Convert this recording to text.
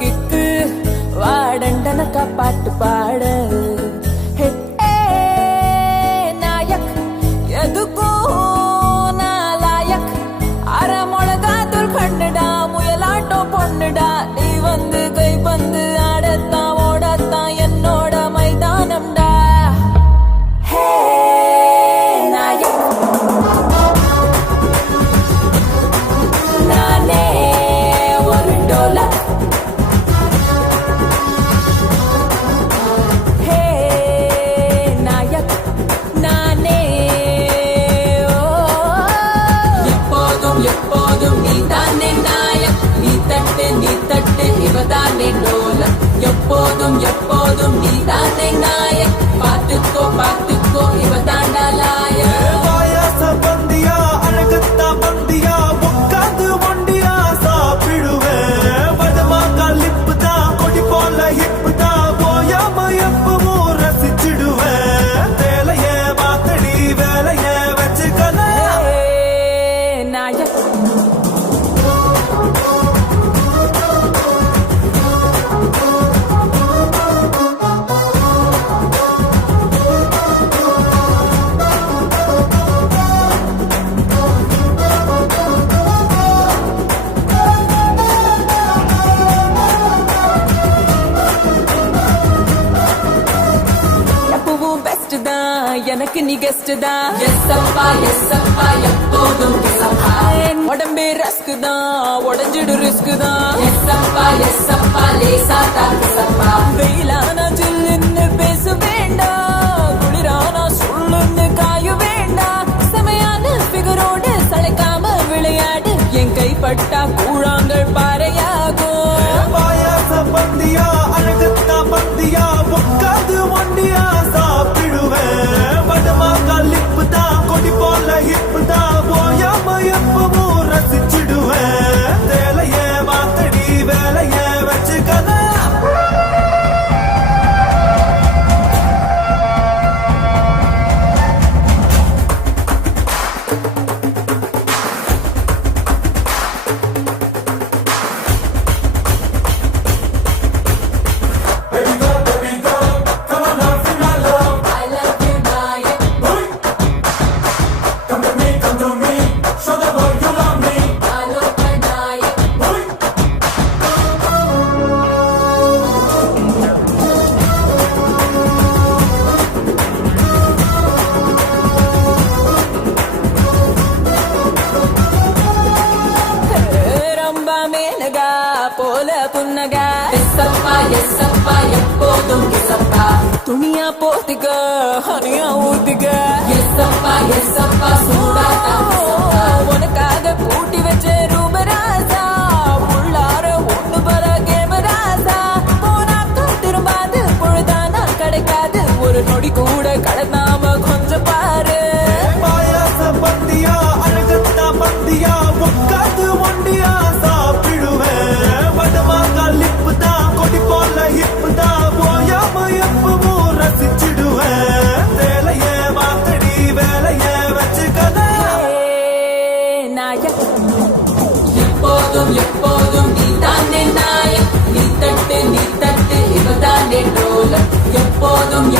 kick வாடண்டனக்கா பாட்டு பாட நாயக் எதுக்கும் நாலாயக் அரை மிளகா தூள் கண்ணுடா முயலாட்டம் பொண்ணுடா நீ வந்து கை பந்து ஆடத்தான் ஓடத்தான் என்னோட மைதானம்டா ஹே நாயக் நானே ஒரு டோலக் எப்போதும் நீ தானே நாயக் நீ தட்டு இவதானே டோலக் எப்போதும் எப்போதும் நீ தானே நாயக் பார்த்துக்கோ இவதாண்டா லாயக் பாயாச பந்தியா அழகத்தா பந்தியா உட்காந்து ஒண்டியா சாப்பிடுவேன் வடமாக்கா லிப்பு தான் கொடி போல ஹிப்பு தான் போயாம எப்பவும் ரசிச்சிடுவேன் வேலையே மாத்தடி வேலையே வச்சுக்கல நாயக் எனக்கு நீ கெஸ்ட் தான் எஸ் அப்பா எப்போதும் உடம்பே ரஸ்க் தான் உடஞ்சிடு ரிஸ்க் தான் எஸ் அப்பா லேசா தாக்கு சப்பா வெயிலானா ஜில்லுன்னு பேச வேண்டாம் குளிரானா சொல்லுன்னு காய வேண்டாம் செமையான ஃபிகரோடு சளைக்காம விளையாடு என் கைப்பட்டா கூழாங்கள் பாறையாகும் பாயாச பந்தியா அழகத்தா பந்தியா உட்காந்து ஒண்டியா சாப்பிடுவேன் வடமாக்கா லிப்பு தான் கொடி போல ஹிப்பு தான் போயாம எப்பவும் ரசிச்சிடுவேன் வேலையே மாத்தடி வேலையே வச்சுக்கல போல புன்னகா எஸ் அப்பா எப்போதும் கிசப்பா துணியா போத்திக்க ஹனியா ஊத்திக்க எஸ் அப்பா சூடா தாக்கு சப்பா உனக்காக கூட்டி வச்ச ரூபராசா உள்ளார ஒண்ணு பல கேமராசா போனாக்க திரும்பாது பொழுதானா கிடைக்காது ஒரு நொடி கூட கடந்தாம கொஞ்சம் பாரு பாயாச பந்தியா அழகத்தா பந்தியா உட்காந்து ஒண்டியா சாப்பிடுவேன் வடமாக்கா லிப்பு தான் கொடி போல ஹிப்பு தான் போயாம எப்பவும் ரசிச்சிடுவேன் வேலையே மாத்தடி வேலையே வச்சுக்கல நாயக் எப்போதும் நீ தானே நாயக் நீ தட்டு இவதானே டோலக் எப்போதும்